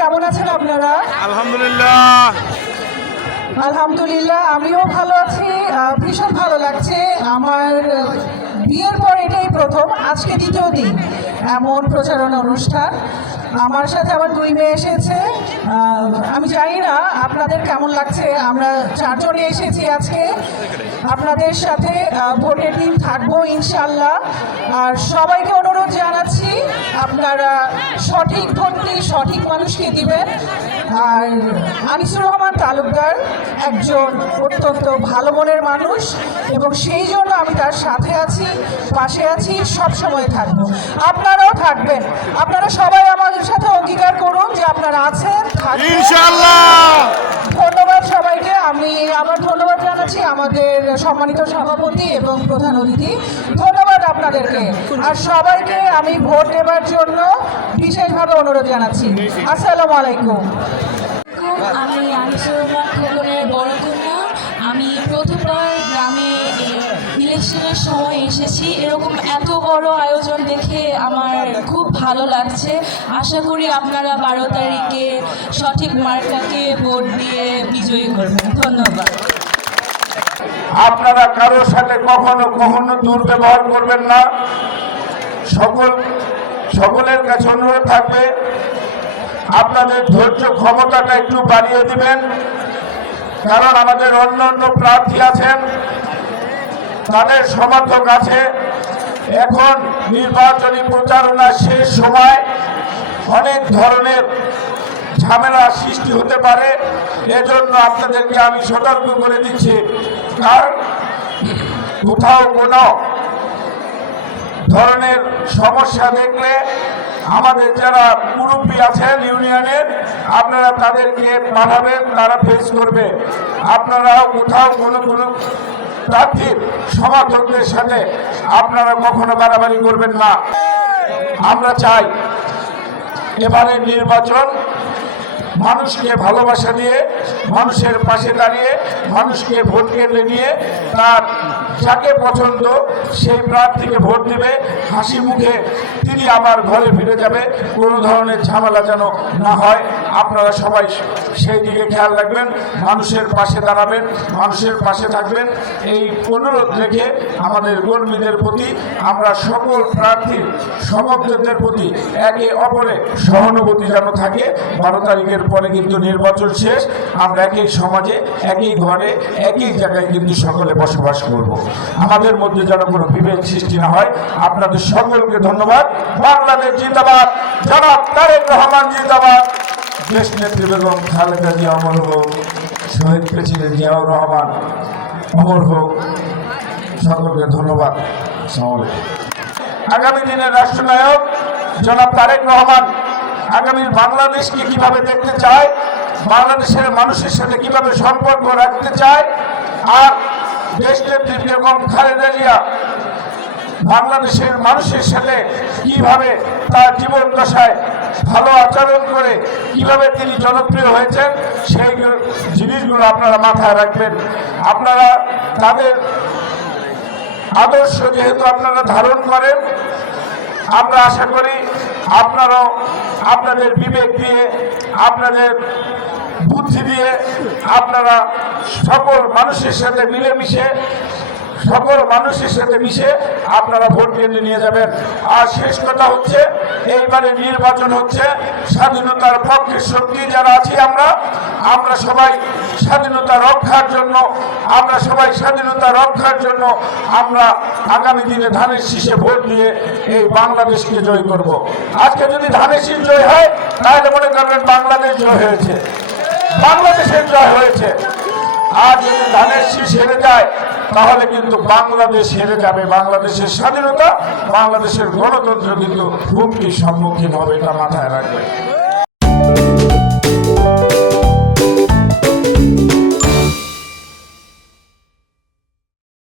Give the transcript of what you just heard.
কেমন আছেন আপনারা? আলহামদুলিল্লাহ। আলহামদুলিল্লাহ, আমিও ভালো আছি। ভীষণ ভালো লাগছে। আমার বিয়ের পর এটাই প্রথম, আজকে দ্বিতীয় দিন এমন প্রচারণা অনুষ্ঠান। আমার সাথে আমার দুই মেয়ে এসেছে। আমি জানি না আপনাদের কেমন লাগছে। আমরা চারজনে এসেছি আজকে আপনাদের সাথে। ভোটের দিন থাকবো ইনশাল্লাহ। আর সবাইকে অনুরোধ জানাচ্ছি আপনারা সঠিক ভোটটি সঠিক মানুষকে দিবেন। আর আনিসুর রহমান তালুকদার একজন অত্যন্ত ভালো মনের মানুষ এবং সেই জন্য আমি তার সাথে আছি, পাশে আছি, সব সময় থাকবো। আপনারাও থাকবেন। আপনারা সবাই আমাদের সাথে অঙ্গীকার করুন যে আপনারা আছেন, থাকবেন ইনশাআল্লাহ। ধন্যবাদ সবাইকে। আমি আবার ধন্যবাদ জানাচ্ছি আমাদের সম্মানিত সভাপতি এবং প্রধান অতিথি। ধন্যবাদ আপনাদেরকে। আর সবাইকে আমি ভোট দেওয়ার জন্য বিশেষভাবে অনুরোধ জানাচ্ছি। আসসালামু আলাইকুম। আমি আনিসুর রহমান খোকনের বড় কন্যা। আমি প্রথমবার গ্রামে ইলেকশনের সময় এসেছি। এরকম এত বড় আয়োজন দেখে আমার খুব ভালো লাগছে। আশা করি আপনারা 12 তারিখে সঠিক মার্কাকে ভোট দিয়ে বিজয়ী করবেন। ধন্যবাদ। আপনারা কারোর সাথে কখনো কখনো দুর্ব্যবহার করবেন না। সকলের কাছে অনুরোধ থাকবে আপনাদের ধৈর্য ক্ষমতাটা একটু বাড়িয়ে দিবেন, কারণ আমাদের অন্য অন্য প্রার্থী আছেন, তাদের সমর্থক আছে। এখন নির্বাচনী প্রচারণা শেষ সময় অনেক ধরনের ঝামেলা সৃষ্টি হতে পারে। এজন্য আপনাদেরকে আমি সতর্ক করে দিচ্ছি, আর কোথাও কোনো ধরনের সমস্যা দেখলে আমাদের যারা মুরব্বী আছেন ইউনিয়নের, আপনারা তাদেরকে পাঠাবেন, তারা ফেস করবে। আপনারা কোথাও কোনো প্রার্থীর সমর্থকদের সাথে আপনারা কখনো বাড়াবাড়ি করবেন না। আমরা চাই এবারের নির্বাচন মানুষকে ভালোবাসা দিয়ে, মানুষের পাশে দাঁড়িয়ে, মানুষকে ভোট কেন্দ্রে নিয়ে তার যাকে পছন্দ সেই প্রার্থীকে ভোট দিবে, হাসি মুখে তিনি আবার ঘরে ফিরে যাবে। কোনো ধরনের ঝামেলা যেন না হয়, আপনারা সবাই সেই দিকে খেয়াল রাখবেন, মানুষের পাশে দাঁড়াবেন, মানুষের পাশে থাকবেন। এই অনুরোধ রেখে আমাদের কর্মীদের প্রতি, আমরা সকল প্রার্থীর সমর্থকদের প্রতি একে অপরে সহানুভূতি যেন থাকে। 12 তারিখের পরে কিন্তু নির্বাচন শেষ। আমরা একই সমাজে, একই ঘরে, একই জায়গায় কিন্তু সকলে বসবাস করব। আমাদের মধ্যে যেন কোনো বিভেদ সৃষ্টি না হয়। আপনাদের সকলকে ধন্যবাদ। বাংলাদেশ জিন্দাবাদ, জনাব তারেক রহমান জিন্দাবাদ, দেশ নেত্রী বেগম খালেদা জিয়া অমর হোক, শহীদ প্রেসিডেন্ট জিয়াউর রহমান অমর হোক। সকলকে ধন্যবাদ। আগামী দিনের রাষ্ট্রনায়ক জনাব তারেক রহমান আগামী বাংলাদেশকে কিভাবে দেখতে চায়, বাংলাদেশের মানুষের সাথে কিভাবে সম্পর্ক রাখতে চায়, আর দেশ নেত্রী বেগম খালেদা জিয়া বাংলাদেশের মানুষের সাথে কিভাবে তার জীবন দশায় ভালো আচরণ করে কিভাবে তিনি জনপ্রিয় হয়েছেন, সেই জিনিসগুলো আপনারা মাথায় রাখবেন। আপনারা তাদের আদর্শ যেহেতু আপনারা ধারণ করেন, আমরা আশা করি আপনারাও আপনাদের বিবেক দিয়ে, আপনাদের বুদ্ধি দিয়ে আপনারা সকল মানুষের সাথে মিলেমিশে, সকল মানুষের সাথে মিশে আপনারা ভোট কেন্দ্রে নিয়ে যাবেন। আর শেষ কথা হচ্ছে, এইবারে নির্বাচন হচ্ছে স্বাধীনতার পক্ষের শক্তি যারা আছি আমরা সবাই স্বাধীনতা রক্ষার জন্য, আমরা আগামী দিনে ধানের শীষে ভোট দিয়ে এই বাংলাদেশকে জয় করব। আজকে যদি ধানের শীষ জয় হয় তাহলে মনে করবেন বাংলাদেশ জয় হয়েছে, বাংলাদেশের জয় হয়েছে। আর যদি ধানের শীষ হেরে যায় তাহলে কিন্তু বাংলাদেশ হেরে যাবে। বাংলাদেশের স্বাধীনতা, বাংলাদেশের গণতন্ত্র কিন্তু হুমকির সম্মুখীন হবে, এটা মাথায় রাখবে।